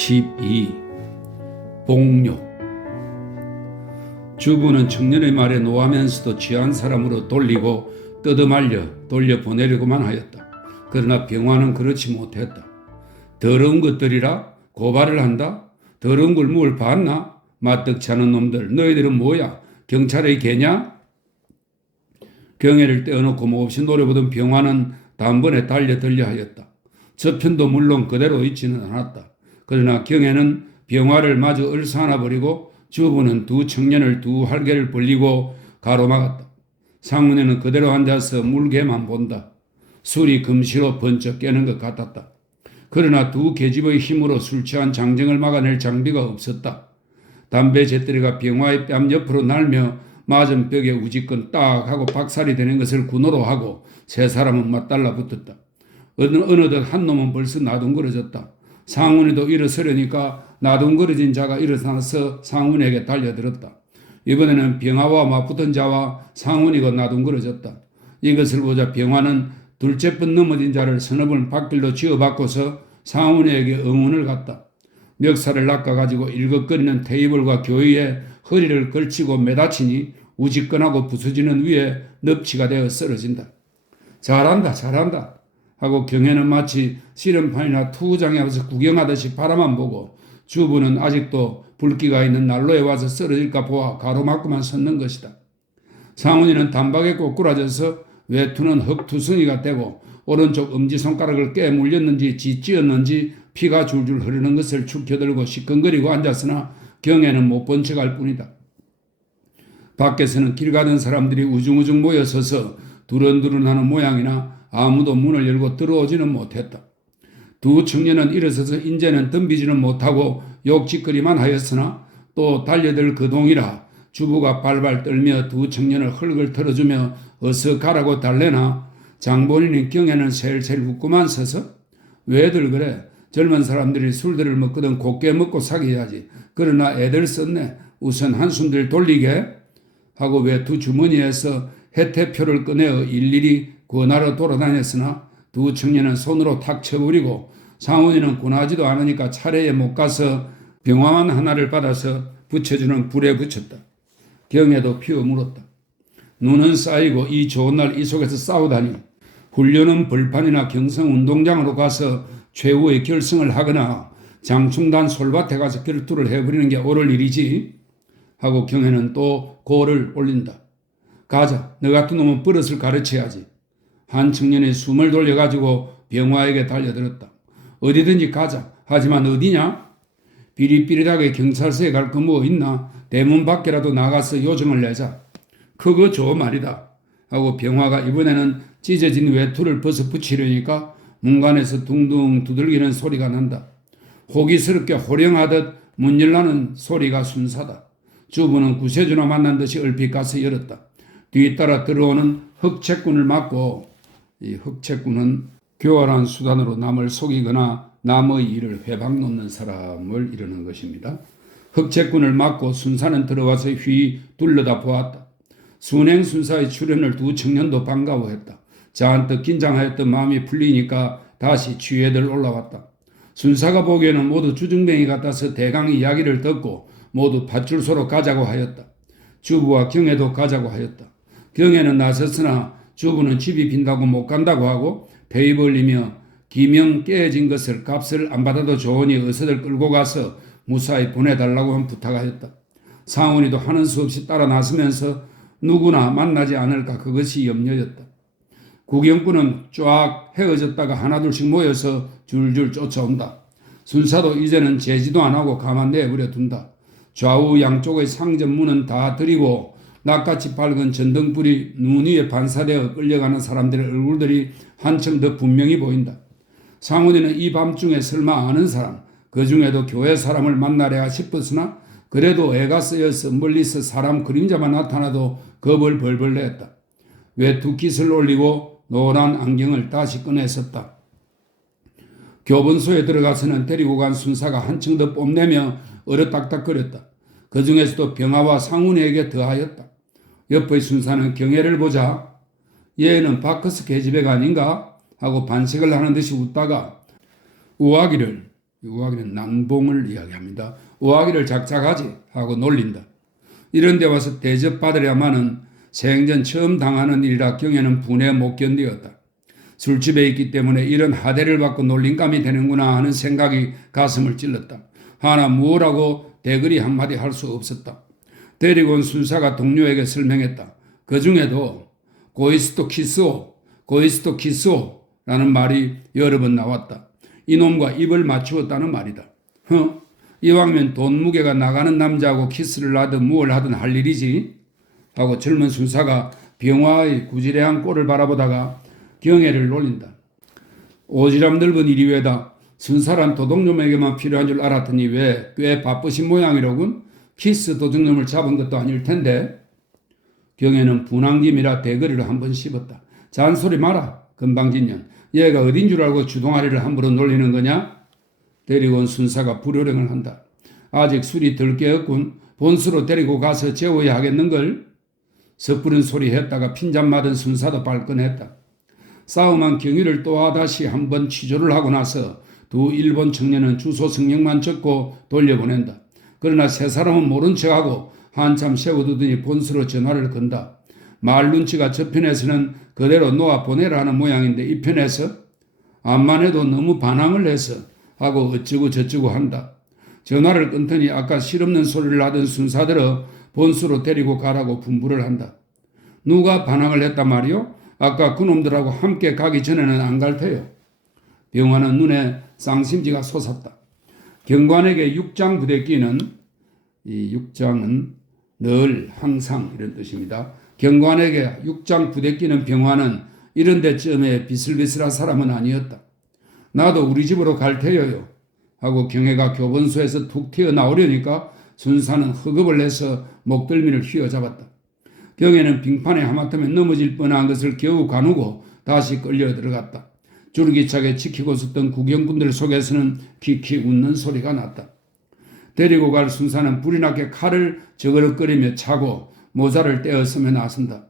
12. 복욕. 주부는 청년의 말에 노하면서도 취한 사람으로 돌리고 뜯어말려 돌려보내려고만 하였다. 그러나 병화는 그렇지 못했다. 더러운 것들이라 고발을 한다? 더러운 걸 뭘 봤나? 마뜩치 않은 놈들, 너희들은 뭐야? 경찰의 개냐? 경애를 떼어놓고 몹시 노려보던 병화는 단번에 달려들려 하였다. 저편도 물론 그대로 있지는 않았다. 그러나 경애는 병화를 마저 얼싸안아버리고 주부는 두 청년을 두 할개를 벌리고 가로막았다. 상문에는 그대로 앉아서 물개만 본다. 술이 금시로 번쩍 깨는 것 같았다. 그러나 두 계집의 힘으로 술 취한 장정을 막아낼 장비가 없었다. 담배 재떨이가 병화의 뺨 옆으로 날며 맞은 벽에 우지끈 딱 하고 박살이 되는 것을 군호로 하고 세 사람은 맞달라 붙었다. 어느덧 한 놈은 벌써 나둥거려졌다. 상훈이도 일어서려니까 나둥거려진 자가 일어나서 상훈에게 달려들었다. 이번에는 병화와 맞붙은 자와 상훈이가 나둥거려졌다. 이것을 보자 병화는 둘째 번 넘어진 자를 서너 번 밖길로 쥐어받고서 상훈이에게 응원을 갔다. 멱살을 낚아가지고 일걱거리는 테이블과 교의에 허리를 걸치고 매다치니 우지끈하고 부서지는 위에 넙치가 되어 쓰러진다. 잘한다 잘한다 하고 경애는 마치 씨름판이나 투구장에 와서 구경하듯이 바라만 보고 주부는 아직도 불기가 있는 난로에 와서 쓰러질까 보아 가로막고만 섰는 것이다. 상훈이는 단박에 꼬꾸라져서 외투는 흙투성이가 되고 오른쪽 엄지손가락을 깨물렸는지 찢었는지 피가 줄줄 흐르는 것을 축혀들고 시큰거리고 앉았으나 경애는 못 본 척할 뿐이다. 밖에서는 길 가던 사람들이 우중우중 모여서서 두런두런하는 모양이나 아무도 문을 열고 들어오지는 못했다. 두 청년은 일어서서 인제는 덤비지는 못하고 욕짓거리만 하였으나 또 달려들 그 동이라 주부가 발발 떨며 두 청년을 흙을 털어주며 어서 가라고 달래나 장본인인 경애는 셀셀 웃고만 서서 왜들 그래? 젊은 사람들이 술들을 먹거든 곱게 먹고 사귀어야지. 그러나 애들 썼네. 우선 한숨들 돌리게 하고 외투 주머니에서 혜태표를 꺼내어 일일이 권하러 돌아다녔으나 두 청년은 손으로 탁 쳐버리고 상훈이는 권하지도 않으니까 차례에 못 가서 병화만 하나를 받아서 붙여주는 불에 붙였다. 경애도 피워 물었다. 눈은 쌓이고 이 좋은 날 이 속에서 싸우다니 훈련은 벌판이나 경성운동장으로 가서 최후의 결승을 하거나 장충단 솔밭에 가서 결투를 해버리는 게 옳을 일이지 하고 경애는 또 고를 올린다. 가자. 너 같은 놈은 버릇을 가르쳐야지. 한 청년이 숨을 돌려가지고 병화에게 달려들었다. 어디든지 가자. 하지만 어디냐? 비릿비릿하게 경찰서에 갈 거 뭐 있나? 대문 밖에라도 나가서 요정을 내자. 그거 좋은 말이다. 하고 병화가 이번에는 찢어진 외투를 벗어 붙이려니까 문간에서 둥둥 두들기는 소리가 난다. 호기스럽게 호령하듯 문 열라는 소리가 순사다. 주부는 구세주나 만난 듯이 얼핏 가서 열었다. 뒤따라 들어오는 흑채꾼을 맞고 이 흑채꾼은 교활한 수단으로 남을 속이거나 남의 일을 회방 놓는 사람을 이르는 것입니다. 흑채꾼을 맞고 순사는 들어와서 휘 둘러다 보았다. 순행순사의 출현을 두 청년도 반가워했다. 잔뜩 긴장하였던 마음이 풀리니까 다시 취해들 올라왔다. 순사가 보기에는 모두 주중뱅이 같아서 대강 이야기를 듣고 모두 밧줄소로 가자고 하였다. 주부와 경애도 가자고 하였다. 경애는 나섰으나 주부는 집이 빈다고 못 간다고 하고 베이 벌리며 기명 깨진 것을 값을 안 받아도 좋으니 어서들 끌고 가서 무사히 보내달라고 부탁하였다. 상훈이도 하는 수 없이 따라 나서면서 누구나 만나지 않을까 그것이 염려였다. 구경꾼은 쫙 헤어졌다가 하나둘씩 모여서 줄줄 쫓아온다. 순사도 이제는 재지도 안 하고 가만 내버려 둔다. 좌우 양쪽의 상점문은 다 들이고 낯같이 밝은 전등불이 눈 위에 반사되어 끌려가는 사람들의 얼굴들이 한층 더 분명히 보인다. 상훈이는 이 밤중에 설마 아는 사람, 그 중에도 교회 사람을 만나랴 싶었으나 그래도 애가 쓰여서 멀리서 사람 그림자만 나타나도 겁을 벌벌 냈다. 외투깃을 올리고 노란 안경을 다시 꺼내 썼다. 교본소에 들어가서는 데리고 간 순사가 한층 더 뽐내며 얼어딱딱거렸다. 그 중에서도 병화와 상훈이에게 더하였다. 옆의 순사는 경애를 보자 얘는 바커스 계집애가 아닌가 하고 반색을 하는 듯이 웃다가 우아기를 우아기는 난봉을 이야기합니다. 우아기를 작작하지 하고 놀린다. 이런 데 와서 대접받으려마는 생전 처음 당하는 일이라 경에는 분에 못 견디었다. 술집에 있기 때문에 이런 하대를 받고 놀림감이 되는구나 하는 생각이 가슴을 찔렀다. 하나 무엇라고 대글이 한마디 할 수 없었다. 데리고 온 순사가 동료에게 설명했다. 그 중에도 고이스토 키스오 라는 말이 여러 번 나왔다. 이놈과 입을 맞추었다는 말이다. 이왕이면 돈 무게가 나가는 남자하고 키스를 하든 무얼 하든 할 일이지 하고 젊은 순사가 병화의 구지레한 꼴을 바라보다가 경애를 놀린다. 오지랖 넓은 일이 왜다. 순사란 도둑놈에게만 필요한 줄 알았더니 왜 꽤 바쁘신 모양이로군. 키스 도둑놈을 잡은 것도 아닐 텐데. 경애는 분한김이라 대거리를 한번 씹었다. 잔소리 마라 건방진년. 얘가 어딘 줄 알고 주동아리를 함부로 놀리는 거냐? 데리고 온 순사가 불효령을 한다. 아직 술이 덜 깨었군. 본수로 데리고 가서 재워야 하겠는걸. 섣부른 소리 했다가 핀잔 맞은 순사도 발끈했다. 싸움한 경위를 또다시 한번 취조를 하고 나서 두 일본 청년은 주소 성명만 적고 돌려보낸다. 그러나 세 사람은 모른 척하고 한참 세워두더니 본수로 전화를 건다. 말 눈치가 저편에서는 그대로 놓아 보내라 하는 모양인데 이 편에서 암만 해도 너무 반항을 해서 하고 어쩌고 저쩌고 한다. 전화를 끊더니 아까 실없는 소리를 하던 순사들어 본수로 데리고 가라고 분부를 한다. 누가 반항을 했단 말이요? 아까 그놈들하고 함께 가기 전에는 안 갈 테요. 병화는 눈에 쌍심지가 솟았다. 경관에게 육장 부대끼는 이 육장은 늘 항상 이런 뜻입니다. 경관에게 육장 부대끼는 병화는 이런 데쯤에 비슬비슬한 사람은 아니었다. 나도 우리 집으로 갈 테여요 하고 경애가 교본소에서 툭 튀어나오려니까 순사는 허겁을 내서 목덜미를 휘어잡았다. 경애는 빙판에 하마터면 넘어질 뻔한 것을 겨우 가누고 다시 끌려 들어갔다. 줄기차게 지키고 있었던 구경꾼들 속에서는 키키 웃는 소리가 났다. 데리고 갈 순사는 불이 나게 칼을 저그럭거리며 차고 모자를 떼었으며 나선다.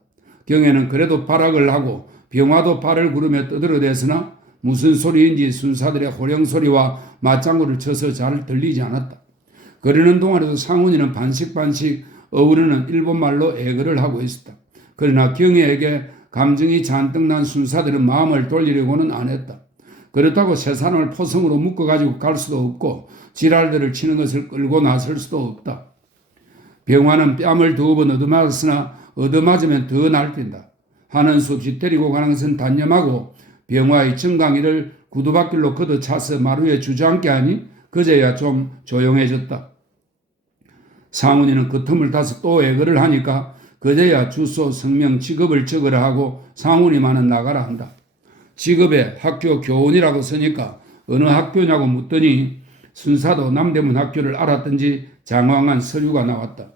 경애는 그래도 발악을 하고 병화도 발을 구르며 떠들어대서나 무슨 소리인지 순사들의 호령소리와 맞장구를 쳐서 잘 들리지 않았다. 그러는 동안에도 상훈이는 반씩반씩 어우르는 일본말로 애걸을 하고 있었다. 그러나 경애에게 감정이 잔뜩 난 순사들은 마음을 돌리려고는 안 했다. 그렇다고 세 사람을 포성으로 묶어가지고 갈 수도 없고 지랄들을 치는 것을 끌고 나설 수도 없다. 병화는 뺨을 두어 번 얻어맞았으나 얻어맞으면 더 날뛴다. 하는 수 없이 데리고 가는 것은 단념하고 병화의 정강이를 구두바길로 걷어차서 마루에 주저앉게 하니 그제야 좀 조용해졌다. 상훈이는 그 틈을 타서 또 애걸을 하니까 그제야 주소, 성명, 직업을 적으라 하고 상훈이만은 나가라 한다. 직업에 학교 교원이라고 쓰니까 어느 학교냐고 묻더니 순사도 남대문 학교를 알았던지 장황한 서류가 나왔다.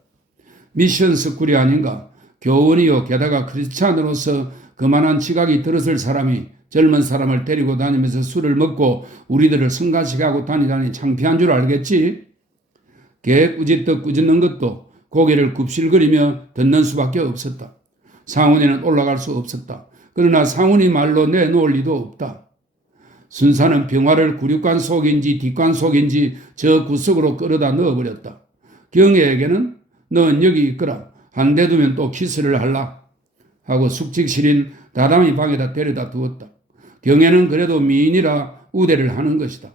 미션 스쿨이 아닌가. 교원이요. 게다가 크리스찬으로서 그만한 지각이 들었을 사람이 젊은 사람을 데리고 다니면서 술을 먹고 우리들을 성가시게 다니다니 창피한 줄 알겠지. 개꾸짖듯 꾸짖는 것도 고개를 굽실거리며 듣는 수밖에 없었다. 상훈이는 올라갈 수 없었다. 그러나 상훈이 말로 내놓을 리도 없다. 순사는 병화를 구륙관 속인지 뒷관 속인지 저 구석으로 끌어다 넣어버렸다. 경애에게는 넌 여기 있거라. 한 대 두면 또 키스를 할라 하고 숙직실인 다다미 방에다 데려다 두었다. 경애는 그래도 미인이라 우대를 하는 것이다.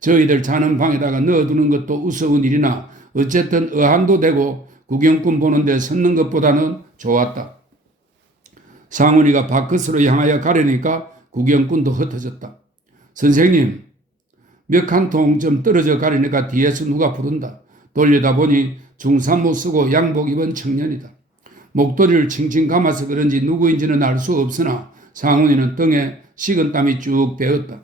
저희들 자는 방에다가 넣어두는 것도 우스운 일이나 어쨌든 어한도 되고 구경꾼 보는데 섰는 것보다는 좋았다. 상훈이가 밖으로 향하여 가려니까 구경꾼도 흩어졌다. 선생님, 몇 한 통 좀 떨어져 가려니까 뒤에서 누가 부른다. 돌려다 보니 중산모 쓰고 양복 입은 청년이다. 목도리를 칭칭 감아서 그런지 누구인지는 알 수 없으나 상훈이는 등에 식은 땀이 쭉 배었다.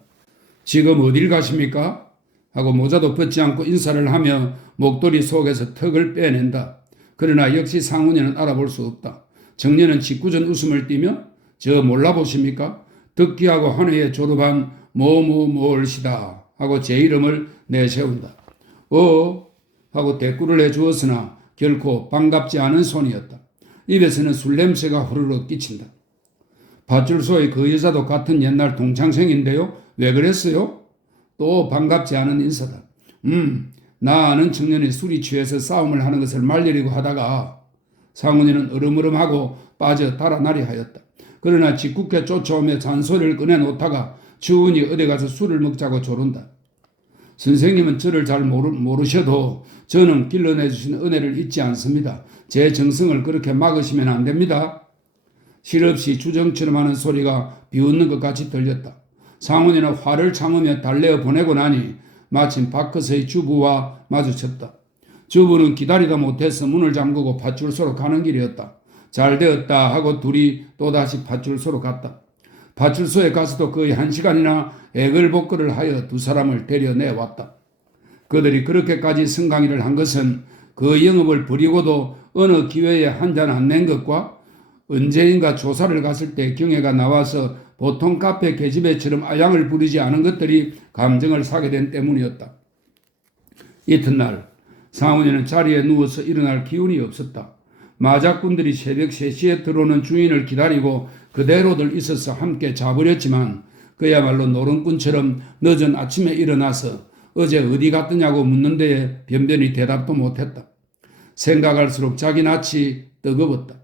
지금 어딜 가십니까? 하고 모자도 벗지 않고 인사를 하며 목도리 속에서 턱을 빼낸다. 그러나 역시 상훈이는 알아볼 수 없다. 청년은 짓궂은 웃음을 띠며 저 몰라보십니까? 덕기하고 한해에 졸업한 뭐뭐뭐을시다 하고 제 이름을 내세운다. 하고 대꾸를 해주었으나 결코 반갑지 않은 손이었다. 입에서는 술 냄새가 후루룩 끼친다. 밧줄소의 그 여자도 같은 옛날 동창생인데요. 왜 그랬어요? 또 반갑지 않은 인사다. 나 아는 청년이 술이 취해서 싸움을 하는 것을 말리려고 하다가 상훈이는 으름으름하고 빠져 달아나리 하였다. 그러나 짓궂게 쫓아오며 잔소리를 꺼내놓다가 주은이 어디 가서 술을 먹자고 조른다. 선생님은 저를 잘 모르셔도 저는 길러내주신 은혜를 잊지 않습니다. 제 정성을 그렇게 막으시면 안 됩니다. 실없이 주정처럼 하는 소리가 비웃는 것 같이 들렸다. 상훈이는 화를 참으며 달래어 보내고 나니 마침 밖에서의 주부와 마주쳤다. 주부는 기다리다 못해서 문을 잠그고 파출소로 가는 길이었다. 잘 되었다 하고 둘이 또다시 파출소로 갔다. 파출소에 가서도 거의 1시간이나 애걸복걸을 하여 두 사람을 데려내왔다. 그들이 그렇게까지 성강의를 한 것은 그 영업을 버리고도 어느 기회에 한 잔 안 낸 것과 언제인가 조사를 갔을 때 경혜가 나와서 보통 카페 계집애처럼 아양을 부리지 않은 것들이 감정을 사게 된 때문이었다. 이튿날 상훈이는 자리에 누워서 일어날 기운이 없었다. 마작꾼들이 새벽 3시에 들어오는 주인을 기다리고 그대로들 있어서 함께 자버렸지만 그야말로 노름꾼처럼 늦은 아침에 일어나서 어제 어디 갔더냐고 묻는 데에 변변히 대답도 못했다. 생각할수록 자기 낯이 뜨거웠다.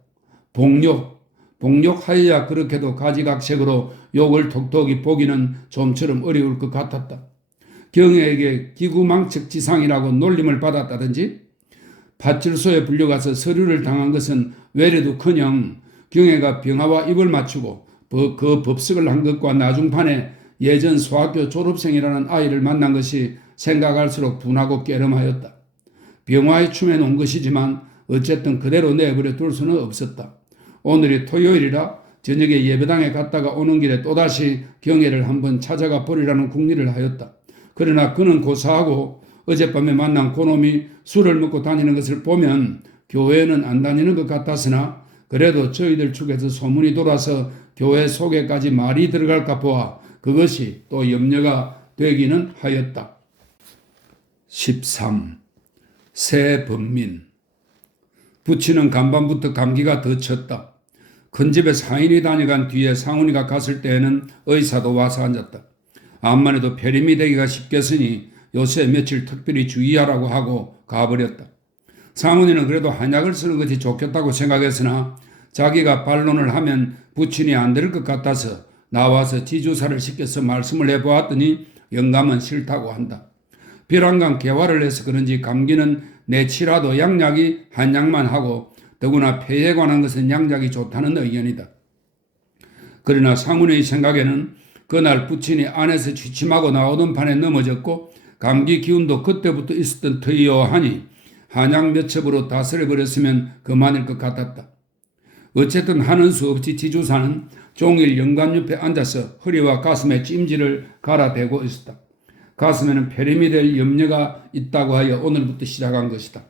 복욕하여야 그렇게도 가지각색으로 욕을 톡톡히 보기는 좀처럼 어려울 것 같았다. 경혜에게 기구망측지상이라고 놀림을 받았다든지 파출소에 불려가서 서류를 당한 것은 외래도커녕 경혜가 병아와 입을 맞추고 그 법석을 한 것과 나중판에 예전 소학교 졸업생이라는 아이를 만난 것이 생각할수록 분하고 깨름하였다. 병화에 춤해 놓은 것이지만 어쨌든 그대로 내버려 둘 수는 없었다. 오늘이 토요일이라 저녁에 예배당에 갔다가 오는 길에 또다시 경혜를 한번 찾아가 보리라는 궁리를 하였다. 그러나 그는 고사하고 어젯밤에 만난 고놈이 술을 먹고 다니는 것을 보면 교회는 안 다니는 것 같았으나 그래도 저희들 측에서 소문이 돌아서 교회 속에까지 말이 들어갈까 보아 그것이 또 염려가 되기는 하였다. 13. 새 범민. 부치는 간밤부터 감기가 더 쳤다. 큰 집에 사인이 다녀간 뒤에 상훈이가 갔을 때에는 의사도 와서 앉았다. 암만 해도 폐렴이 되기가 쉽겠으니 요새 며칠 특별히 주의하라고 하고 가버렸다. 상훈이는 그래도 한약을 쓰는 것이 좋겠다고 생각했으나 자기가 반론을 하면 부친이 안 될 것 같아서 나와서 지주사를 시켜서 말씀을 해보았더니 영감은 싫다고 한다. 벼랑간 개화를 해서 그런지 감기는 내치라도 양약이 한약만 하고 더구나 폐에 관한 것은 양약이 좋다는 의견이다. 그러나 상훈의 생각에는 그날 부친이 안에서 취침하고 나오던 판에 넘어졌고 감기 기운도 그때부터 있었던 터이요 하니 한약 몇 첩으로 다스려버렸으면 그만일 것 같았다. 어쨌든 하는 수 없이 지주사는 종일 영감 옆에 앉아서 허리와 가슴에 찜질을 갈아대고 있었다. 가슴에는 폐렴이 될 염려가 있다고 하여 오늘부터 시작한 것이다.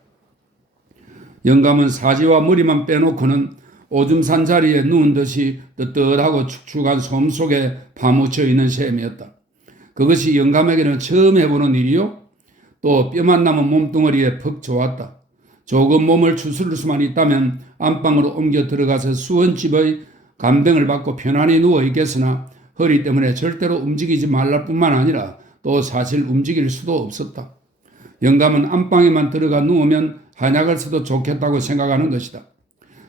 영감은 사지와 머리만 빼놓고는 오줌 산 자리에 누운 듯이 뜨뜻하고 축축한 솜 속에 파묻혀 있는 셈이었다. 그것이 영감에게는 처음 해보는 일이요. 또 뼈만 남은 몸뚱어리에 퍽 좋았다. 조금 몸을 추스를 수만 있다면 안방으로 옮겨 들어가서 수원집의 간병을 받고 편안히 누워 있겠으나 허리 때문에 절대로 움직이지 말랄 뿐만 아니라 또 사실 움직일 수도 없었다. 영감은 안방에만 들어가 누우면 한약을 써도 좋겠다고 생각하는 것이다.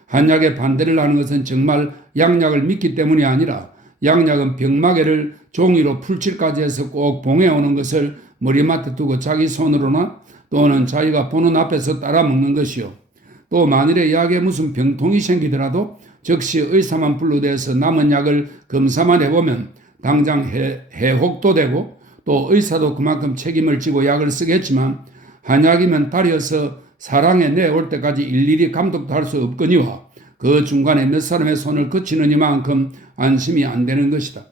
한약에 반대를 하는 것은 정말 양약을 믿기 때문이 아니라 양약은 병마개를 종이로 풀칠까지 해서 꼭 봉해오는 것을 머리맡에 두고 자기 손으로나 또는 자기가 보는 앞에서 따라 먹는 것이요. 또 만일에 약에 무슨 병통이 생기더라도 즉시 의사만 불러대서 남은 약을 검사만 해보면 당장 해혹도 되고 또 의사도 그만큼 책임을 지고 약을 쓰겠지만 한약이면 달여서 사랑에 내올 때까지 일일이 감독도 할 수 없거니와 그 중간에 몇 사람의 손을 거치는 이만큼 안심이 안 되는 것이다.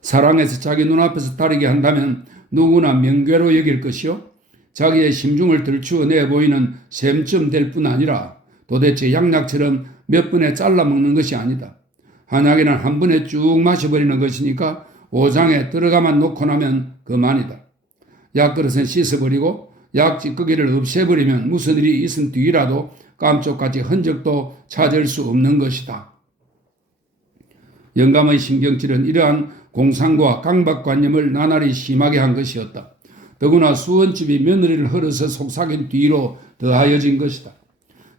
사랑에서 자기 눈앞에서 다르게 한다면 누구나 명괴로 여길 것이요. 자기의 심중을 들추어 내보이는 셈쯤 될 뿐 아니라 도대체 양약처럼 몇 번에 잘라 먹는 것이 아니다. 한약에는 한 번에 쭉 마셔버리는 것이니까 오장에 들어가만 놓고 나면 그만이다. 약그릇은 씻어버리고 약 찌꺼기를 없애버리면 무슨 일이 있은 뒤라도 깜짝같이 흔적도 찾을 수 없는 것이다. 영감의 신경질은 이러한 공상과 강박관념을 나날이 심하게 한 것이었다. 더구나 수원집이 며느리를 헐어서 속삭인 뒤로 더하여진 것이다.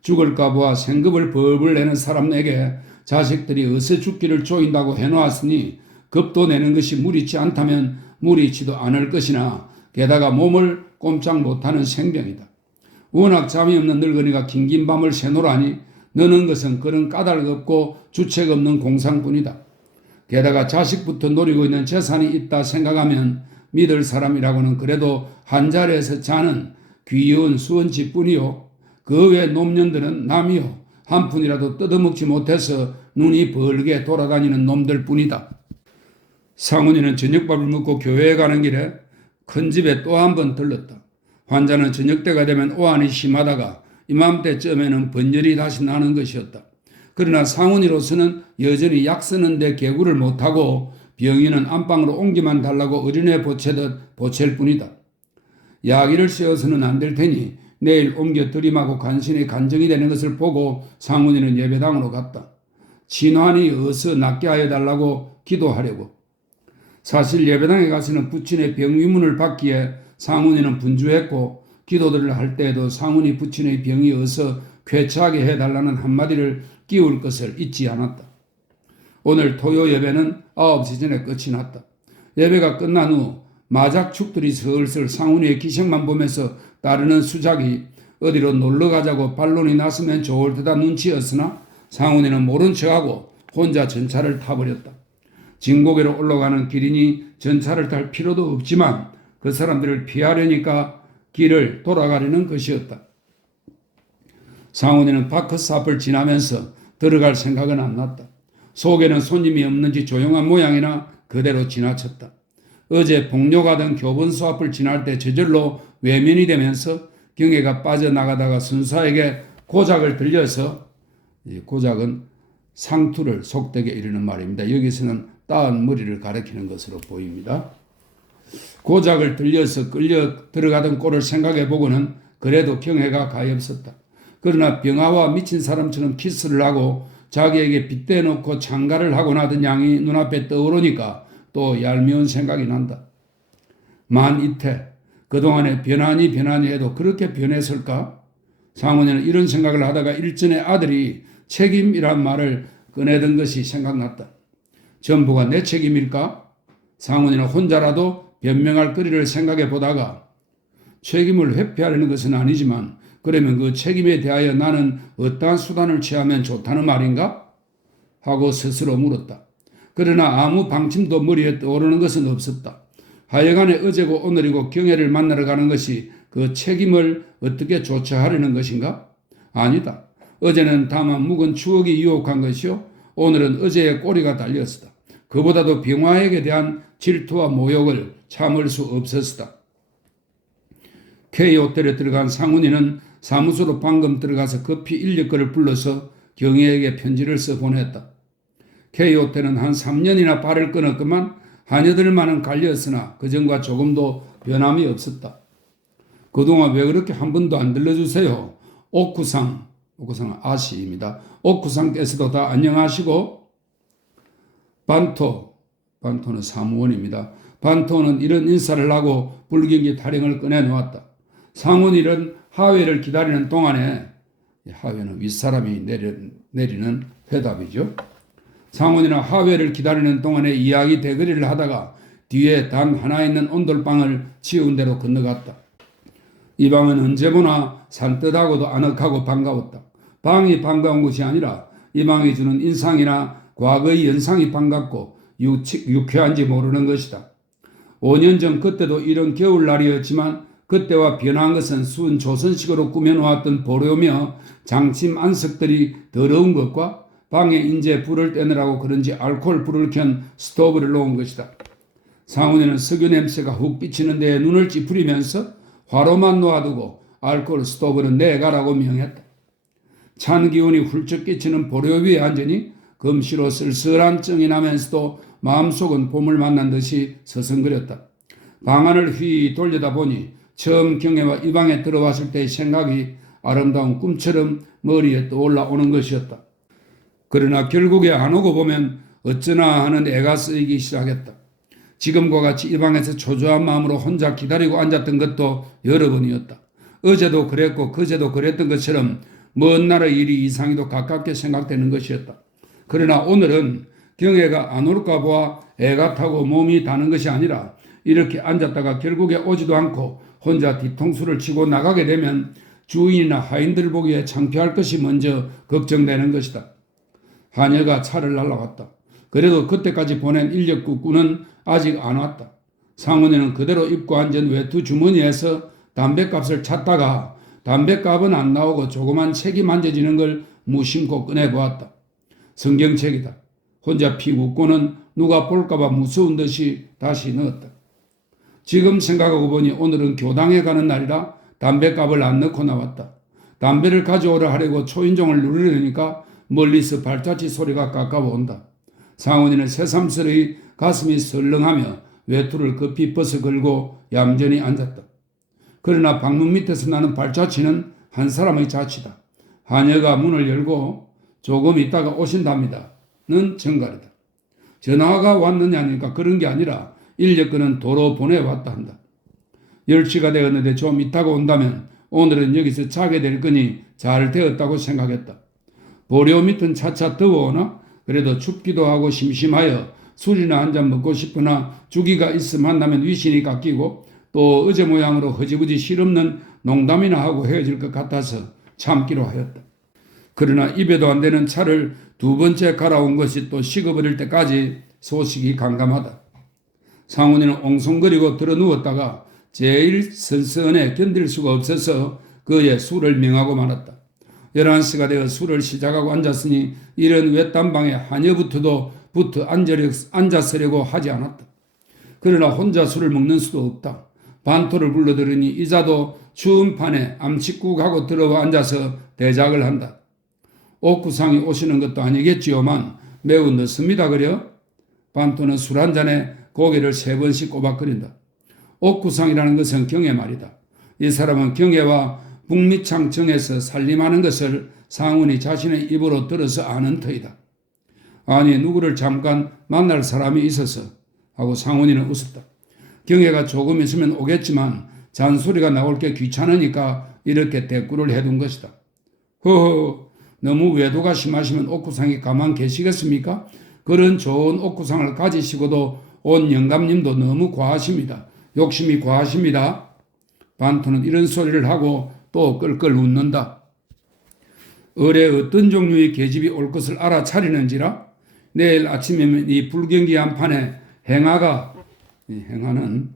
죽을까 보아 생급을 벌벌 내는 사람에게 자식들이 어서 죽기를 조인다고 해놓았으니 겁도 내는 것이 무리치 않다면 무리치도 않을 것이나 게다가 몸을 꼼짝 못하는 생병이다. 워낙 잠이 없는 늙은이가 긴긴 밤을 새노라니 너는 것은 그런 까닭 없고 주책 없는 공상뿐이다. 게다가 자식부터 노리고 있는 재산이 있다 생각하면 믿을 사람이라고는 그래도 한 자리에서 자는 귀여운 수원집뿐이요. 그 외 놈년들은 남이요. 한 푼이라도 뜯어먹지 못해서 눈이 벌게 돌아다니는 놈들뿐이다. 상훈이는 저녁밥을 먹고 교회에 가는 길에 큰 집에 또 한 번 들렀다. 환자는 저녁때가 되면 오한이 심하다가 이맘때쯤에는 번열이 다시 나는 것이었다. 그러나 상훈이로서는 여전히 약 쓰는데 개구를 못하고 병인은 안방으로 옮기만 달라고 어린애 보채듯 보챌 뿐이다. 약일을 씌워서는 안 될 테니 내일 옮겨 들임하고 간신히 간정이 되는 것을 보고 상훈이는 예배당으로 갔다. 진환이 어서 낫게 하여 달라고 기도하려고. 사실 예배당에 가서는 부친의 병위문을 받기에 상훈이는 분주했고 기도들을 할 때에도 상훈이 부친의 병이 어서 쾌차하게 해달라는 한마디를 끼울 것을 잊지 않았다. 오늘 토요 예배는 9시 전에 끝이 났다. 예배가 끝난 후 마작축들이 슬슬 상훈이의 기색만 보면서 따르는 수작이 어디로 놀러 가자고 반론이 났으면 좋을 듯한 눈치였으나 상훈이는 모른 척하고 혼자 전차를 타버렸다. 진고개로 올라가는 길이니 전차를 탈 필요도 없지만 그 사람들을 피하려니까 길을 돌아가려는 것이었다. 상훈이는 바커스 앞을 지나면서 들어갈 생각은 안 났다. 속에는 손님이 없는지 조용한 모양이나 그대로 지나쳤다. 어제 복료가던 교본소 앞을 지날 때 저절로 외면이 되면서 경애가 빠져나가다가 순사에게 고작을 들려서, 고작은 상투를 속되게 이르는 말입니다. 여기서는 따은 머리를 가리키는 것으로 보입니다. 고작을 들려서 끌려 들어가던 꼴을 생각해 보고는 그래도 경애가 가엾었다. 그러나 병아와 미친 사람처럼 키스를 하고 자기에게 빗대놓고 장가를 하고 나던 양이 눈앞에 떠오르니까 또 얄미운 생각이 난다. 만 이태 그동안에 변하니 해도 그렇게 변했을까? 상훈이는 이런 생각을 하다가 일전에 아들이 책임이란 말을 꺼내던 것이 생각났다. 전부가 내 책임일까? 상훈이는 혼자라도 변명할 거리를 생각해 보다가 책임을 회피하려는 것은 아니지만 그러면 그 책임에 대하여 나는 어떠한 수단을 취하면 좋다는 말인가? 하고 스스로 물었다. 그러나 아무 방침도 머리에 떠오르는 것은 없었다. 하여간에 어제고 오늘이고 경애를 만나러 가는 것이 그 책임을 어떻게 조처하려는 것인가? 아니다. 어제는 다만 묵은 추억이 유혹한 것이요. 오늘은 어제의 꼬리가 달렸었다. 그보다도 병화에게 대한 질투와 모욕을 참을 수 없었다. K호텔에 들어간 상훈이는 사무소로 방금 들어가서 급히 인력거를 불러서 경혜에게 편지를 써 보냈다. K호텔은 한 3년이나 발을 끊었건만 하녀들만은 갈렸으나 그전과 조금도 변함이 없었다. 그동안 왜 그렇게 한 번도 안 들러주세요? 옥구상은 아시입니다. 옥구상께서도 다 안녕하시고 반토는 사무원입니다. 반토는 이런 인사를 하고 불경기 타령을 꺼내놓았다. 상훈이는 하회를 기다리는 동안에, 하회는 윗사람이 내리는 회답이죠. 상훈이는 하회를 기다리는 동안에 이야기 대거리를 하다가 뒤에 단 하나 있는 온돌방을 치운 대로 건너갔다. 이 방은 언제 보나 산뜻하고도 아늑하고 반가웠다. 방이 반가운 것이 아니라 이 방이 주는 인상이나 과거의 연상이 반갑고 유쾌한지 모르는 것이다. 5년 전 그때도 이런 겨울날이었지만 그때와 변한 것은 순 조선식으로 꾸며놓았던 보료며 장침 안석들이 더러운 것과 방에 인제 불을 떼느라고 그런지 알코올 불을 켠 스토브를 놓은 것이다. 상훈이는 석유 냄새가 훅 비치는 데에 눈을 찌푸리면서 화로만 놓아두고 알코올 스토브는 내가라고 명했다. 찬 기운이 훌쩍 끼치는 보료 위에 앉으니 금시로 쓸쓸한 정이 나면서도 마음속은 봄을 만난 듯이 서성거렸다. 방안을 휘 돌려다 보니 처음 경애와 이 방에 들어왔을 때의 생각이 아름다운 꿈처럼 머리에 떠올라오는 것이었다. 그러나 결국에 안 오고 보면 어쩌나 하는 애가 쓰이기 시작했다. 지금과 같이 이 방에서 초조한 마음으로 혼자 기다리고 앉았던 것도 여러 번이었다. 어제도 그랬고 그제도 그랬던 것처럼 먼 나라의 일이 이상히도 가깝게 생각되는 것이었다. 그러나 오늘은 경혜가 안 올까 보아 애가 타고 몸이 다는 것이 아니라 이렇게 앉았다가 결국에 오지도 않고 혼자 뒤통수를 치고 나가게 되면 주인이나 하인들 보기에 창피할 것이 먼저 걱정되는 것이다. 하녀가 차를 날라왔다. 그래도 그때까지 보낸 인력국군은 아직 안 왔다. 상훈이는 그대로 입고 앉은 외투 주머니에서 담뱃값을 찾다가 담뱃값은 안 나오고 조그만 책이 만져지는 걸 무심코 꺼내보았다. 성경책이다. 혼자 피 웃고는 누가 볼까봐 무서운 듯이 다시 넣었다. 지금 생각하고 보니 오늘은 교당에 가는 날이라 담뱃값을 안 넣고 나왔다. 담배를 가져오라 하려고 초인종을 누르려니까 멀리서 발자취 소리가 가까워온다. 상훈이는 새삼스레 가슴이 설렁하며 외투를 급히 벗어 걸고 얌전히 앉았다. 그러나 방문 밑에서 나는 발자취는 한 사람의 자취다. 하녀가 문을 열고 조금 있다가 오신답니다. 는 정갈이다. 전화가 왔느냐니까 그런 게 아니라 인력거는 도로 보내왔다 한다. 10시가 되었는데 좀 있다가 온다면 오늘은 여기서 자게 될 거니 잘 되었다고 생각했다. 보려 밑은 차차 더워오나 그래도 춥기도 하고 심심하여 술이나 한잔 먹고 싶으나 주기가 있음 만나면 위신이 깎이고 또 어제 모양으로 허지부지 실없는 농담이나 하고 헤어질 것 같아서 참기로 하였다. 그러나 입에도 안 되는 차를 두 번째 갈아온 것이 또 식어버릴 때까지 소식이 깜깜하다. 상훈이는 옹성거리고 들어 누웠다가 제일 선선해 견딜 수가 없어서 그의 술을 명하고 말았다. 11시가 되어 술을 시작하고 앉았으니 이런 외딴방에 하녀부터도 붙어 앉았으려고 하지 않았다. 그러나 혼자 술을 먹는 수도 없다. 반토를 불러들으니 이자도 추운 판에 암칫국하고 들어와 앉아서 대작을 한다. 옥구상이 오시는 것도 아니겠지요만 매우 늦습니다 그려? 반토는 술 한 잔에 고개를 3번씩 꼬박거린다. 옥구상이라는 것은 경혜 말이다. 이 사람은 경혜와 북미창 정에서 살림하는 것을 상훈이 자신의 입으로 들어서 아는 터이다. 아니 누구를 잠깐 만날 사람이 있어서 하고 상훈이는 웃었다. 경혜가 조금 있으면 오겠지만 잔소리가 나올 게 귀찮으니까 이렇게 대꾸를 해둔 것이다. 허허 너무 외도가 심하시면 옥구상이 가만 계시겠습니까? 그런 좋은 옥구상을 가지시고도 온 영감님도 너무 과하십니다. 욕심이 과하십니다. 반토는 이런 소리를 하고 또 끌끌 웃는다. 을에 어떤 종류의 계집이 올 것을 알아차리는지라 내일 아침이면 이 불경기 한판에 행하는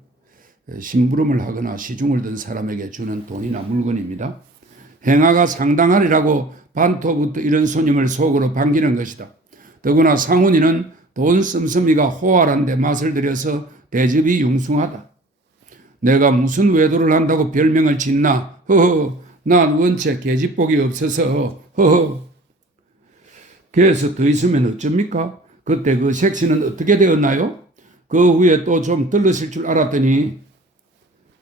심부름을 하거나 시중을 든 사람에게 주는 돈이나 물건입니다. 행하가 상당하리라고 반토부터 이런 손님을 속으로 반기는 것이다. 더구나 상훈이는 돈 씀씀이가 호활한데 맛을 들여서 대접이 융숭하다. 내가 무슨 외도를 한다고 별명을 짓나? 허허, 난 원체 계집복이 없어서 허허. 그래서 더 있으면 어쩝니까? 그때 그 색시는 어떻게 되었나요? 그 후에 또 좀 들르실 줄 알았더니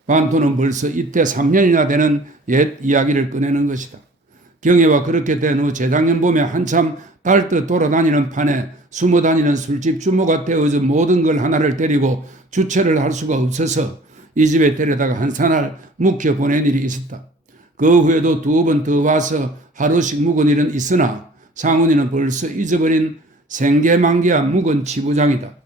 반토는 벌써 이때 3년이나 되는 옛 이야기를 꺼내는 것이다. 경혜와 그렇게 된 후 재작년 봄에 한참 달듯 돌아다니는 판에 숨어다니는 술집 주모가 되어서 모든 걸 하나를 때리고 주체를 할 수가 없어서 이 집에 데려다가 한사날 묵혀 보낸 일이 있었다. 그 후에도 2번 더 와서 하루씩 묵은 일은 있으나 상훈이는 벌써 잊어버린 생계만기한 묵은 지부장이다.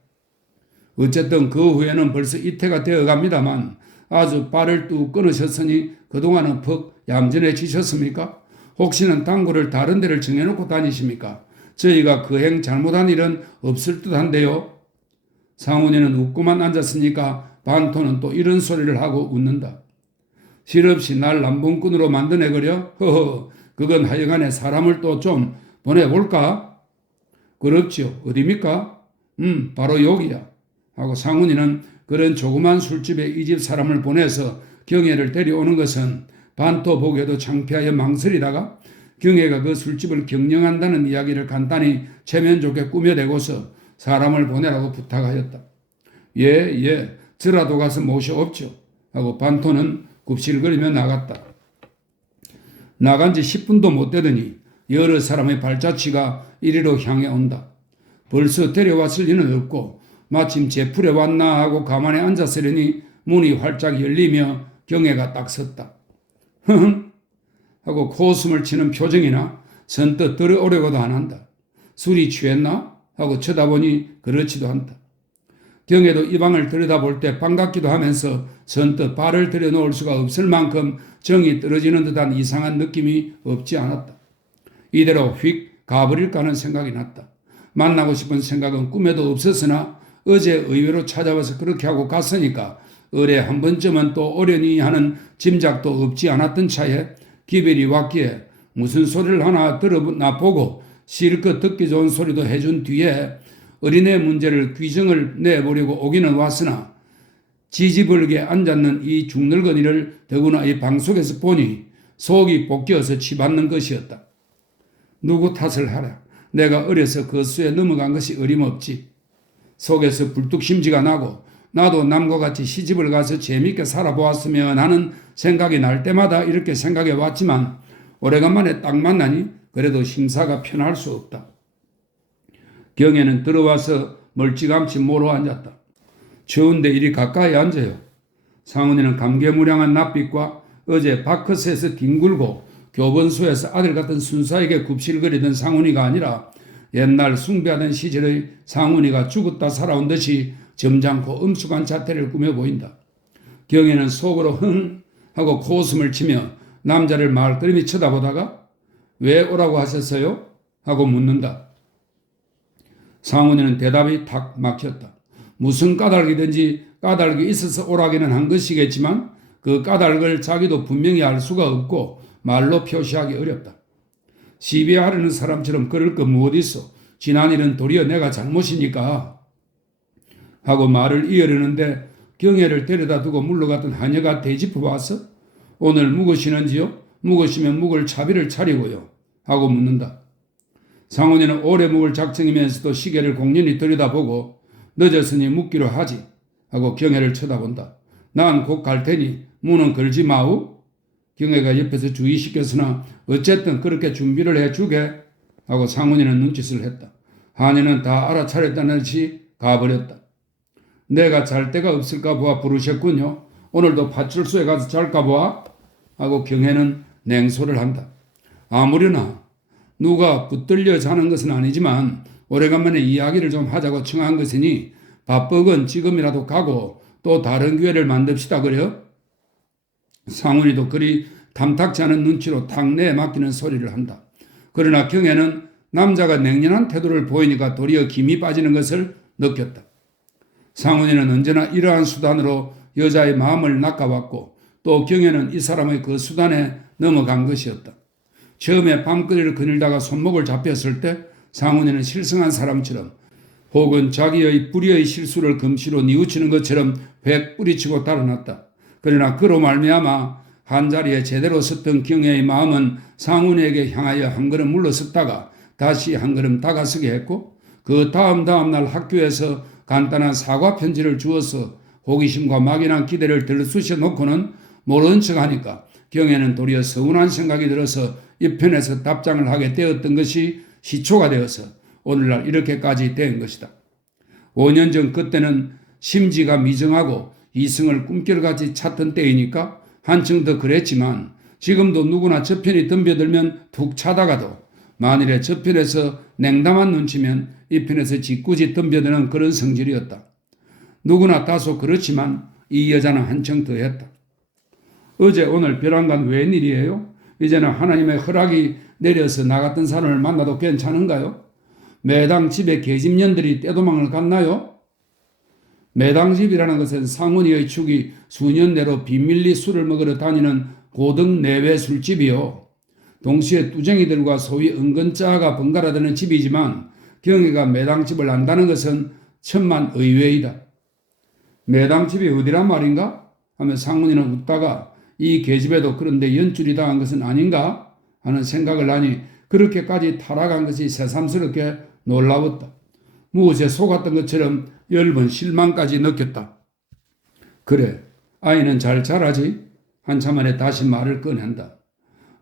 어쨌든 그 후에는 벌써 이태가 되어갑니다만 아주 발을 뚝 끊으셨으니 그동안은 퍽 얌전해지셨습니까? 혹시는 당구를 다른 데를 정해놓고 다니십니까? 저희가 그 행 잘못한 일은 없을 듯한데요. 상훈이는 웃고만 앉았으니까 반토는 또 이런 소리를 하고 웃는다. 실없이 날 남봉꾼으로 만드내거려? 허허, 그건 하여간에 사람을 또 좀 보내볼까? 그렇지요. 어디입니까? 바로 여기야. 하고 상훈이는 그런 조그만 술집에 이 집 사람을 보내서 경혜를 데려오는 것은 반토 보기에도 창피하여 망설이다가 경혜가 그 술집을 경영한다는 이야기를 간단히 체면 좋게 꾸며대고서 사람을 보내라고 부탁하였다. 예, 저라도 가서 모셔옵죠. 하고 반토는 굽실거리며 나갔다. 나간 지 10분도 못 되더니 여러 사람의 발자취가 이리로 향해 온다. 벌써 데려왔을 리는 없고 마침 제풀에 왔나 하고 가만히 앉았으려니 문이 활짝 열리며 경애가 딱 섰다. 흥 하고 코웃음을 치는 표정이나 선뜻 들어오려고도 안 한다. 술이 취했나 하고 쳐다보니 그렇지도 않다. 경애도 이 방을 들여다볼 때 반갑기도 하면서 선뜻 발을 들여놓을 수가 없을 만큼 정이 떨어지는 듯한 이상한 느낌이 없지 않았다. 이대로 휙 가버릴까 하는 생각이 났다. 만나고 싶은 생각은 꿈에도 없었으나 어제 의외로 찾아와서 그렇게 하고 갔으니까 의뢰 한 번쯤은 또 오려니 하는 짐작도 없지 않았던 차에 기별이 왔기에 무슨 소리를 하나 들어나 보고 실컷 듣기 좋은 소리도 해준 뒤에 어린애 문제를 귀정을 내보려고 오기는 왔으나 지지벌게 앉았는 이 중늙은이를 더구나 이 방속에서 보니 속이 볶여서 치받는 것이었다. 누구 탓을 하라. 내가 어려서 그 수에 넘어간 것이 어림없지. 속에서 불뚝심지가 나고 나도 남과 같이 시집을 가서 재미있게 살아보았으면 하는 생각이 날 때마다 이렇게 생각해 왔지만 오래간만에 딱 만나니 그래도 심사가 편할 수 없다. 경애는 들어와서 멀찌감치 모로 앉았다. 추운데 이리 가까이 앉아요. 상훈이는 감개무량한 낯빛과 어제 바크스에서 뒹굴고 교본소에서 아들 같은 순사에게 굽실거리던 상훈이가 아니라 옛날 숭배하던 시절의 상훈이가 죽었다 살아온 듯이 점잖고 엄숙한 자태를 꾸며 보인다. 경애는 속으로 흥 하고 코웃음을 치며 남자를 말끄러미 쳐다보다가 왜 오라고 하셨어요? 하고 묻는다. 상훈이는 대답이 탁 막혔다. 무슨 까닭이든지 까닭이 있어서 오라기는 한 것이겠지만 그 까닭을 자기도 분명히 알 수가 없고 말로 표시하기 어렵다. 시비하려는 사람처럼 그럴 거 무엇 있어. 지난 일은 도리어 내가 잘못이니까 하고 말을 이어르는데 경애를 데려다 두고 물러갔던 하녀가 되짚어 와서 오늘 묵으시는지요? 묵으시면 묵을 차비를 차리고요 하고 묻는다. 상훈이는 오래 묵을 작정이면서도 시계를 공연히 들여다보고 늦었으니 묵기로 하지 하고 경애를 쳐다본다. 난 곧 갈 테니 문은 걸지 마우. 경애가 옆에서 주의시켰으나 어쨌든 그렇게 준비를 해주게 하고 상훈이는 눈짓을 했다. 하녀는 다 알아차렸다는 듯이 가버렸다. 내가 잘 데가 없을까 보아 부르셨군요. 오늘도 파출소에 가서 잘까 보아 하고 경애는 냉소를 한다. 아무려나 누가 붙들려 자는 것은 아니지만 오래간만에 이야기를 좀 하자고 청한 것이니 바쁘건 지금이라도 가고 또 다른 기회를 만듭시다 그래요? 상훈이도 그리 탐탁지 않은 눈치로 탁 내맡기는 소리를 한다. 그러나 경애는 남자가 냉랭한 태도를 보이니까 도리어 김이 빠지는 것을 느꼈다. 상훈이는 언제나 이러한 수단으로 여자의 마음을 낚아왔고 또 경애는 이 사람의 그 수단에 넘어간 것이었다. 처음에 밤거리를 거닐다가 손목을 잡혔을 때 상훈이는 실성한 사람처럼 혹은 자기의 불의의 실수를 금시로 뉘우치는 것처럼 백 뿌리치고 달아났다. 그러나 그로 말미암아 한자리에 제대로 섰던 경애의 마음은 상훈이에게 향하여 한 걸음 물러섰다가 다시 한 걸음 다가서게 했고 그 다음 날 학교에서 간단한 사과 편지를 주어서 호기심과 막연한 기대를 들쑤셔 놓고는 모른 척하니까 경애는 도리어 서운한 생각이 들어서 이 편에서 답장을 하게 되었던 것이 시초가 되어서 오늘날 이렇게까지 된 것이다. 5년 전 그때는 심지가 미정하고 이승을 꿈결같이 찾던 때이니까 한층 더 그랬지만 지금도 누구나 저편이 덤벼들면 툭 차다가도 만일에 저편에서 냉담한 눈치면 이 편에서 짓궂이 덤벼드는 그런 성질이었다. 누구나 다소 그렇지만 이 여자는 한층 더했다. 어제 오늘 벼랑간 웬일이에요? 이제는 하나님의 허락이 내려서 나 같은 사람을 만나도 괜찮은가요? 매당 집에 계집년들이 떼도망을 갔나요? 매당집이라는 것은 상훈이의 축이 수년 내로 비밀리 술을 먹으러 다니는 고등 내외 술집이요. 동시에 뚜쟁이들과 소위 은근자가 번갈아드는 집이지만 경애가 매당집을 안다는 것은 천만 의외이다. 매당집이 어디란 말인가? 하며 상훈이는 웃다가 이 계집에도 그런데 연줄이 당한 것은 아닌가? 하는 생각을 하니 그렇게까지 타락한 것이 새삼스럽게 놀라웠다. 무엇에 속았던 것처럼 10번 실망까지 느꼈다. 그래, 아이는 잘 자라지? 한참 만에 다시 말을 꺼낸다.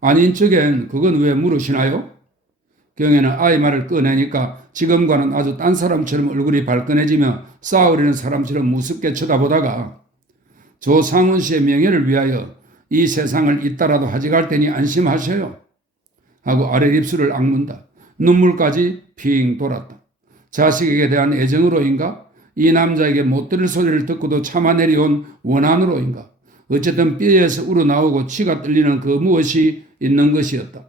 아닌 척엔 그건 왜 물으시나요? 경혜는 아이 말을 꺼내니까 지금과는 아주 딴 사람처럼 얼굴이 발끈해지며 싸우려는 사람처럼 무섭게 쳐다보다가 조상훈 씨의 명예를 위하여 이 세상을 잇따라도 하직할 테니 안심하셔요 하고 아랫입술을 악문다. 눈물까지 핑 돌았다. 자식에게 대한 애정으로인가? 이 남자에게 못 들을 소리를 듣고도 참아내려온 원한으로인가? 어쨌든 뼈에서 우러나오고 치가 떨리는 그 무엇이 있는 것이었다.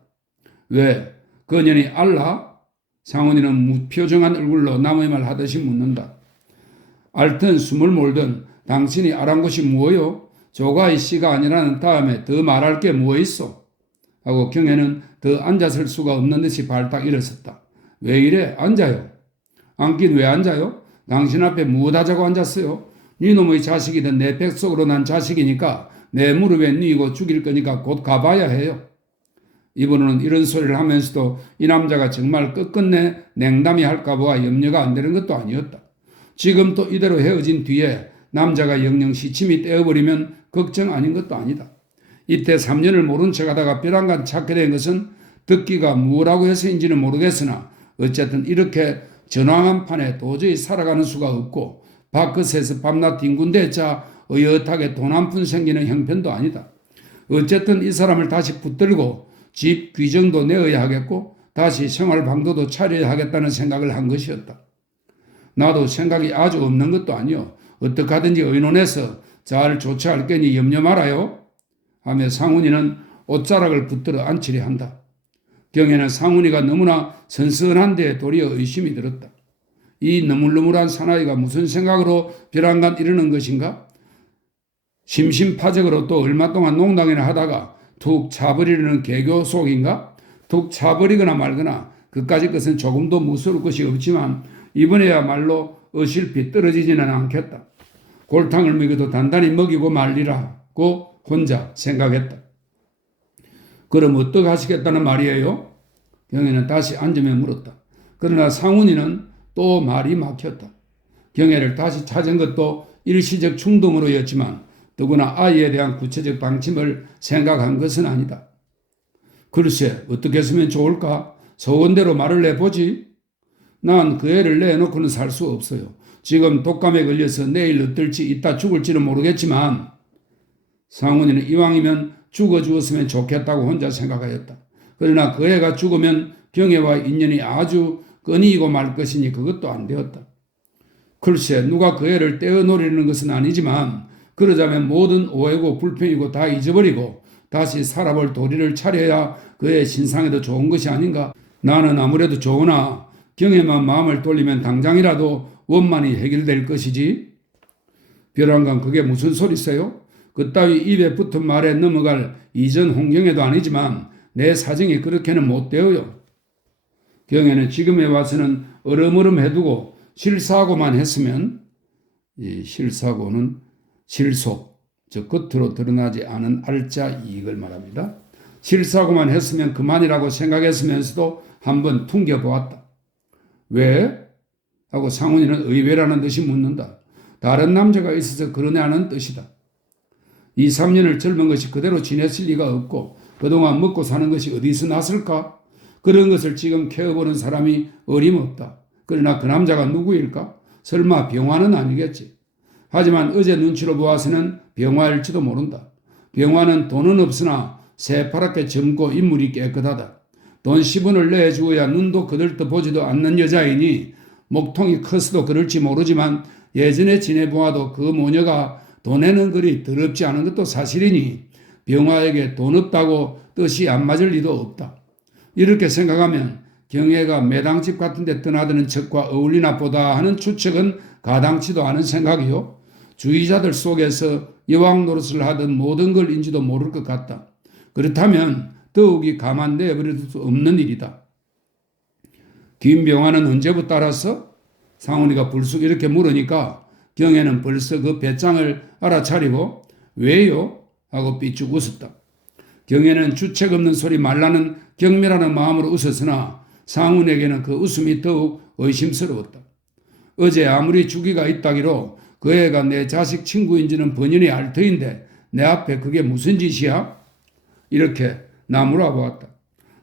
왜? 그년이 알라? 상훈이는 무표정한 얼굴로 남의 말 하듯이 묻는다. 알든 숨을 몰든 당신이 알한 것이 무엇요? 조가의 씨가 아니라는 다음에 더 말할 게 무엇 있어? 하고 경혜는 더 앉아설 수가 없는 듯이 발딱 일어섰다. 왜 이래? 앉아요. 앉긴 왜 앉아요? 당신 앞에 무엇 하자고 앉았어요? 네 놈의 자식이든 내 뱃속으로 난 자식이니까 내 무릎에 뉘고 죽일 거니까 곧 가봐야 해요. 이분은 이런 소리를 하면서도 이 남자가 정말 끝끝내 냉담이 할까 보아 염려가 안 되는 것도 아니었다. 지금 또 이대로 헤어진 뒤에 남자가 영영 시침이 떼어버리면 걱정 아닌 것도 아니다. 이때 3년을 모른 척하다가 벼랑간 찾게 된 것은 듣기가 무엇라고 해서인지는 모르겠으나 어쨌든 이렇게 전황한 판에 도저히 살아가는 수가 없고 밖에서 밤낮 뒹군대자 의젓하게 돈 한 푼 생기는 형편도 아니다. 어쨌든 이 사람을 다시 붙들고 집 귀정도 내어야 하겠고 다시 생활 방도도 차려야 하겠다는 생각을 한 것이었다. 나도 생각이 아주 없는 것도 아니요. 어떻게 하든지 의논해서 잘 조처할 거니 염려 말아요. 하며 상훈이는 옷자락을 붙들어 앉히려 한다. 경혜는 상훈이가 너무나 선선한 데에 도리어 의심이 들었다. 이 너물너물한 사나이가 무슨 생각으로 벼랑간 이러는 것인가? 심심파적으로 또 얼마 동안 농담이나 하다가 툭 차버리려는 개교 속인가? 툭 차버리거나 말거나 그까짓 것은 조금도 무서울 것이 없지만 이번에야말로 어실피 떨어지지는 않겠다. 골탕을 먹여도 단단히 먹이고 말리라고 혼자 생각했다. 그럼 어떻게 하시겠다는 말이에요? 경혜는 다시 앉으며 물었다. 그러나 상훈이는 또 말이 막혔다. 경혜를 다시 찾은 것도 일시적 충동으로였지만 더구나 아이에 대한 구체적 방침을 생각한 것은 아니다. 글쎄 어떻게 했으면 좋을까? 소원대로 말을 해보지. 난 그 애를 내놓고는 살 수 없어요. 지금 독감에 걸려서 내일 어떨지 이따 죽을지는 모르겠지만 상훈이는 이왕이면 죽어주었으면 좋겠다고 혼자 생각하였다. 그러나 그 애가 죽으면 경혜와 인연이 아주 끊이고 말 것이니 그것도 안 되었다. 글쎄 누가 그 애를 떼어놓으려는 것은 아니지만 그러자면 모든 오해고 불평이고 다 잊어버리고 다시 살아볼 도리를 차려야 그의 신상에도 좋은 것이 아닌가. 나는 아무래도 좋으나 경혜만 마음을 돌리면 당장이라도 원만히 해결될 것이지. 벼랑간 그게 무슨 소리세요? 그따위 입에 붙은 말에 넘어갈 이전 홍경애도 아니지만 내 사정이 그렇게는 못 되어요. 경혜는 지금에 와서는 얼음얼음 해두고 실사고만 했으면, 이 실사고는 실속, 즉 겉으로 드러나지 않은 알짜 이익을 말합니다. 실사고만 했으면 그만이라고 생각했으면서도 한번 퉁겨보았다. 왜? 하고 상훈이는 의외라는 듯이 묻는다. 다른 남자가 있어서 그러냐는 뜻이다. 2, 3년을 젊은 것이 그대로 지냈을 리가 없고 그동안 먹고 사는 것이 어디서 났을까? 그런 것을 지금 캐어보는 사람이 어림없다. 그러나 그 남자가 누구일까? 설마 병화는 아니겠지. 하지만 어제 눈치로 보아서는 병화일지도 모른다. 병화는 돈은 없으나 새파랗게 젊고 인물이 깨끗하다. 돈 10원을 내주어야 눈도 거들떠 보지도 않는 여자이니 목통이 커서도 그럴지 모르지만 예전에 지내보아도 그 모녀가 돈에는 그리 더럽지 않은 것도 사실이니 병화에게 돈 없다고 뜻이 안 맞을 리도 없다. 이렇게 생각하면 경혜가 매당집 같은 데 떠나드는 척과 어울리나 보다 하는 추측은 가당치도 않은 생각이요. 주의자들 속에서 여왕 노릇을 하던 모든 걸인지도 모를 것 같다. 그렇다면 더욱이 가만 내버릴 수 없는 일이다. 김병환은 언제부터 알았어? 상훈이가 불쑥 이렇게 물으니까 경혜는 벌써 그 배짱을 알아차리고 왜요? 하고 삐쭉 웃었다. 경혜는 주책 없는 소리 말라는 경멸하는 마음으로 웃었으나 상훈에게는 그 웃음이 더욱 의심스러웠다. 어제 아무리 주기가 있다기로 그 애가 내 자식 친구인지는 번연히 알 터인데 내 앞에 그게 무슨 짓이야? 이렇게 나무라 보았다.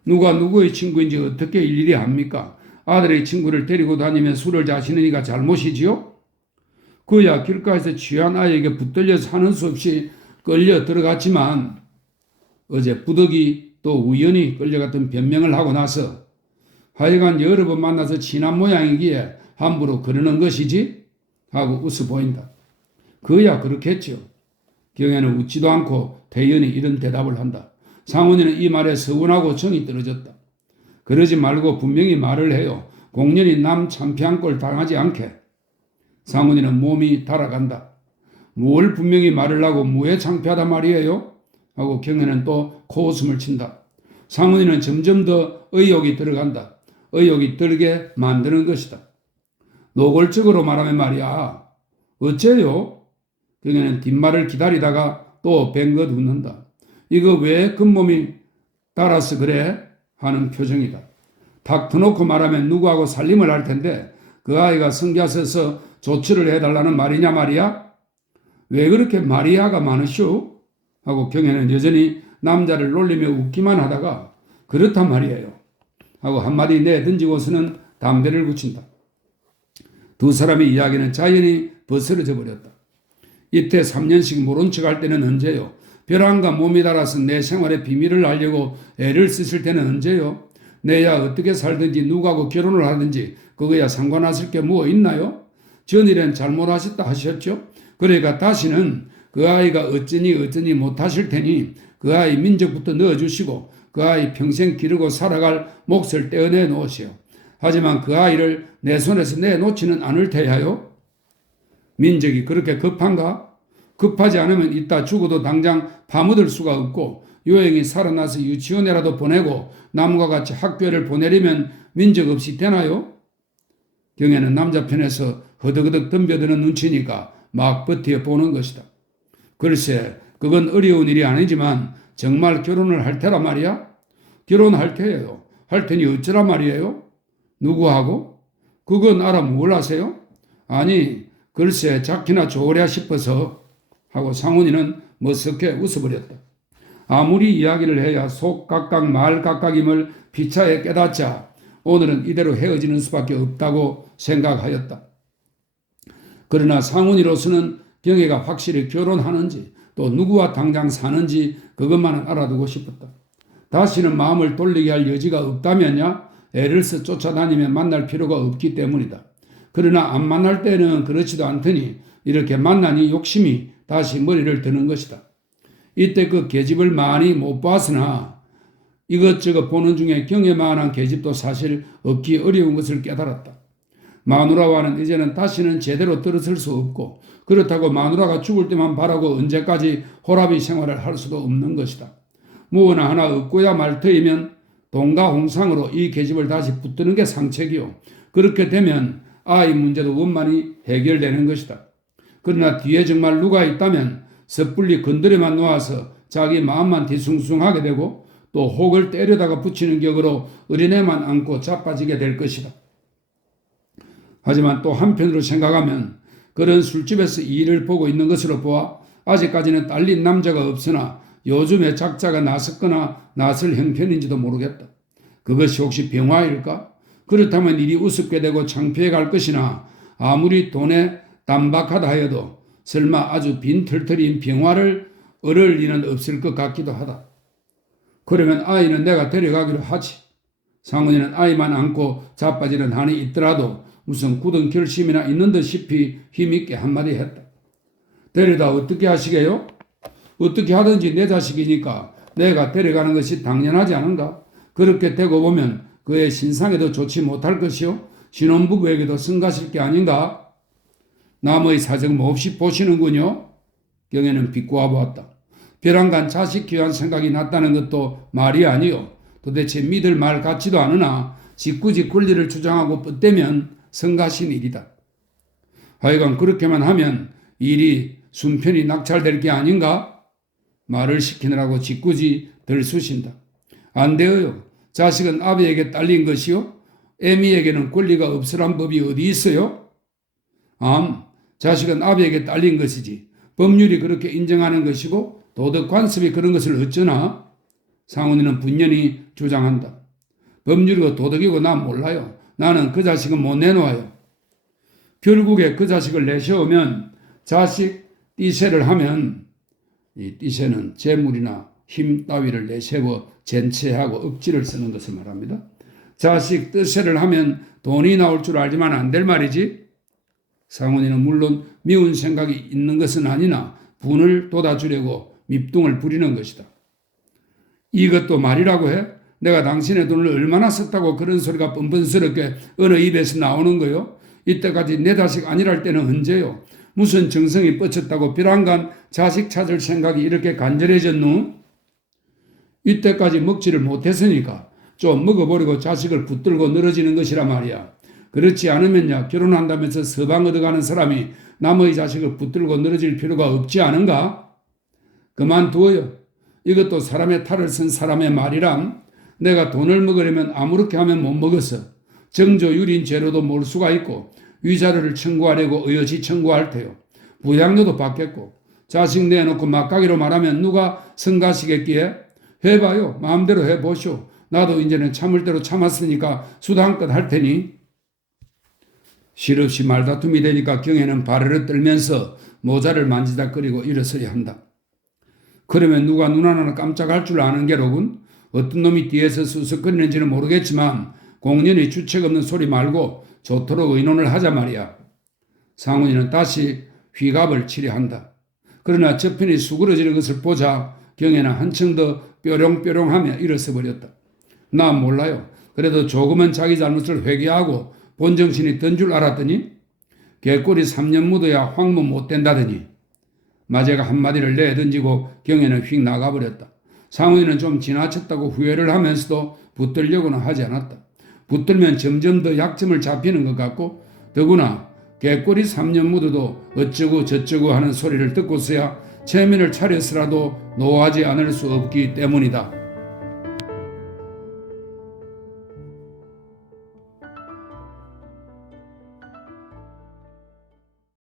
누가 누구의 친구인지 어떻게 일일이 압니까? 아들의 친구를 데리고 다니며 술을 자시는 이가 잘못이지요? 그야 길가에서 취한 아이에게 붙들려서 하는 수 없이 끌려 들어갔지만 어제 부득이 또 우연히 끌려갔던 변명을 하고 나서 하여간 여러 번 만나서 친한 모양이기에 함부로 그러는 것이지? 하고 웃어 보인다. 그야 그렇겠죠. 경혜는 웃지도 않고 태연히 이런 대답을 한다. 상훈이는 이 말에 서운하고 정이 떨어졌다. 그러지 말고 분명히 말을 해요. 공연히 남 창피한 꼴 당하지 않게. 상훈이는 몸이 달아간다. 뭘 분명히 말을 하고 무에 창피하다 말이에요? 하고 경혜는 또 코웃음을 친다. 상훈이는 점점 더 의욕이 들어간다. 의욕이 들게 만드는 것이다. 노골적으로 말하면 말이야. 어째요? 경혜는 뒷말을 기다리다가 또 뱅긋 웃는다. 이거 왜 겉몸이 달아서 그래? 하는 표정이다. 탁 터놓고 말하면 누구하고 살림을 할 텐데 그 아이가 성가셔서 조치를 해달라는 말이냐 말이야? 왜 그렇게 마리아가 많으시오? 하고 경혜는 여전히 남자를 놀리며 웃기만 하다가 그렇단 말이에요. 하고 한마디 내던지고서는 담배를 붙인다. 두 사람의 이야기는 자연히 벗어져 버렸다. 이때 3년씩 모른 척할 때는 언제요? 벼랑과 몸이 달아서 내 생활의 비밀을 알려고 애를 쓰실 때는 언제요? 내야 어떻게 살든지 누구하고 결혼을 하든지 그거야 상관하실 게 뭐 있나요? 전일엔 잘못하셨다 하셨죠? 그러니까 다시는 그 아이가 어쩌니 못하실 테니 그 아이 민족부터 넣어주시고 그 아이 평생 기르고 살아갈 몫을 떼어내 놓으시오. 하지만 그 아이를 내 손에서 내놓지는 않을 테야요. 민족이 그렇게 급한가? 급하지 않으면 이따 죽어도 당장 파묻을 수가 없고 요행이 살아나서 유치원에라도 보내고 남과 같이 학교를 보내려면 민족 없이 되나요? 경혜는 남자 편에서 허덕허덕 덤벼드는 눈치니까 막 버텨보는 것이다. 글쎄 그건 어려운 일이 아니지만 정말 결혼을 할 테라 말이야? 결혼할 테예요. 할 테니 어쩌라 말이에요? 누구하고? 그건 알아 뭘 하세요? 아니 글쎄 작기나 좋으랴 싶어서 하고 상훈이는 머쓱해 웃어버렸다. 아무리 이야기를 해야 속 각각 말 각각임을 피차에 깨닫자 오늘은 이대로 헤어지는 수밖에 없다고 생각하였다. 그러나 상훈이로서는 경혜가 확실히 결혼하는지 또 누구와 당장 사는지 그것만은 알아두고 싶었다. 다시는 마음을 돌리게 할 여지가 없다면야 애를 써 쫓아다니며 만날 필요가 없기 때문이다. 그러나 안 만날 때는 그렇지도 않더니 이렇게 만나니 욕심이 다시 머리를 드는 것이다. 이때 그 계집을 많이 못 봤으나 이것저것 보는 중에 경혜만한 계집도 사실 얻기 어려운 것을 깨달았다. 마누라와는 이제는 다시는 제대로 떨어질 수 없고 그렇다고 마누라가 죽을 때만 바라고 언제까지 호라비 생활을 할 수도 없는 것이다. 무엇나 하나 얻고야 말 터이면 동가 홍상으로 이 계집을 다시 붙드는 게 상책이요. 그렇게 되면 아이 문제도 원만히 해결되는 것이다. 그러나 뒤에 정말 누가 있다면 섣불리 건드려만 놓아서 자기 마음만 뒤숭숭하게 되고 또 혹을 때려다가 붙이는 격으로 어린애만 안고 자빠지게 될 것이다. 하지만 또 한편으로 생각하면 그런 술집에서 일을 보고 있는 것으로 보아 아직까지는 딸린 남자가 없으나 요즘에 작자가 나섰거나 나설 형편인지도 모르겠다. 그것이 혹시 병화일까? 그렇다면 일이 우습게 되고 창피해 갈 것이나 아무리 돈에 단박하다 하여도 설마 아주 빈털터리인 병화를 얻을 리는 없을 것 같기도 하다. 그러면 아이는 내가 데려가기로 하지. 상훈이는 아이만 안고 자빠지는 한이 있더라도 무슨 굳은 결심이나 있는 듯싶이 힘있게 한마디 했다. 데려다 어떻게 하시게요? 어떻게 하든지 내 자식이니까 내가 데려가는 것이 당연하지 않은가? 그렇게 되고 보면 그의 신상에도 좋지 못할 것이요. 신혼부부에게도 성가실 게 아닌가? 남의 사정 몹시 보시는군요. 경혜는 비꼬아 보았다. 벼랑간 자식 귀한 생각이 났다는 것도 말이 아니요. 도대체 믿을 말 같지도 않으나 짓궂이 권리를 주장하고 뻗대면 성가신 일이다. 하여간 그렇게만 하면 일이 순편히 낙찰될 게 아닌가? 말을 시키느라고 짓궂이 들쑤신다. 안 되어요. 자식은 아비에게 딸린 것이요. 애미에게는 권리가 없으란 법이 어디 있어요? 자식은 아비에게 딸린 것이지. 법률이 그렇게 인정하는 것이고 도덕 관습이 그런 것을 어쩌나? 상훈이는 분연히 주장한다. 법률이고 도덕이고 난 몰라요. 나는 그 자식은 못 내놓아요. 결국에 그 자식을 내세우면 자식 띠세를 하면 이 띠세는 재물이나 힘 따위를 내세워 젠체하고 억지를 쓰는 것을 말합니다. 자식 뜻세를 하면 돈이 나올 줄 알지만 안 될 말이지. 상훈이는 물론 미운 생각이 있는 것은 아니나 분을 돋아주려고 밉둥을 부리는 것이다. 이것도 말이라고 해? 내가 당신의 돈을 얼마나 썼다고 그런 소리가 뻔뻔스럽게 어느 입에서 나오는 거요? 이때까지 내 자식 아니랄 때는 언제요? 무슨 정성이 뻗쳤다고 벼랑간 자식 찾을 생각이 이렇게 간절해졌누? 이때까지 먹지를 못했으니까 좀 먹어버리고 자식을 붙들고 늘어지는 것이라 말이야. 그렇지 않으면야 결혼한다면서 서방 얻어가는 사람이 남의 자식을 붙들고 늘어질 필요가 없지 않은가? 그만두어요. 이것도 사람의 탈을 쓴 사람의 말이람. 내가 돈을 먹으려면 아무렇게 하면 못 먹었어. 정조유린 죄로도 몰 수가 있고 위자료를 청구하려고 의여시 청구할 테요. 부양료도 받겠고 자식 내놓고 막가기로 말하면 누가 성가시겠기에? 해봐요. 마음대로 해보시오. 나도 이제는 참을 대로 참았으니까 수당껏 할 테니. 실없이 말다툼이 되니까 경혜는 발을 떨면서 모자를 만지작거리고 일어서야 한다. 그러면 누가 눈 하나 깜짝할 줄 아는 게로군. 어떤 놈이 뒤에서 수석거리는지는 모르겠지만 공연히 주책 없는 소리 말고 좋도록 의논을 하자 말이야. 상훈이는 다시 휘갑을 치려 한다. 그러나 저편이 수그러지는 것을 보자 경혜는 한층 더 뾰롱뾰롱하며 일어서 버렸다. 나 몰라요. 그래도 조금은 자기 잘못을 회개하고 본정신이 든 줄 알았더니 개꼬리 3년 묻어야 황무 못 된다더니 마제가 한마디를 내던지고 경혜는 휙 나가버렸다. 상훈이는 좀 지나쳤다고 후회를 하면서도 붙들려고는 하지 않았다. 붙들면 점점 더 약점을 잡히는 것 같고 더구나 개꼬리 3년 묻어도 어쩌고 저쩌고 하는 소리를 듣고서야 체면을 차려서라도 노하지 않을 수 없기 때문이다.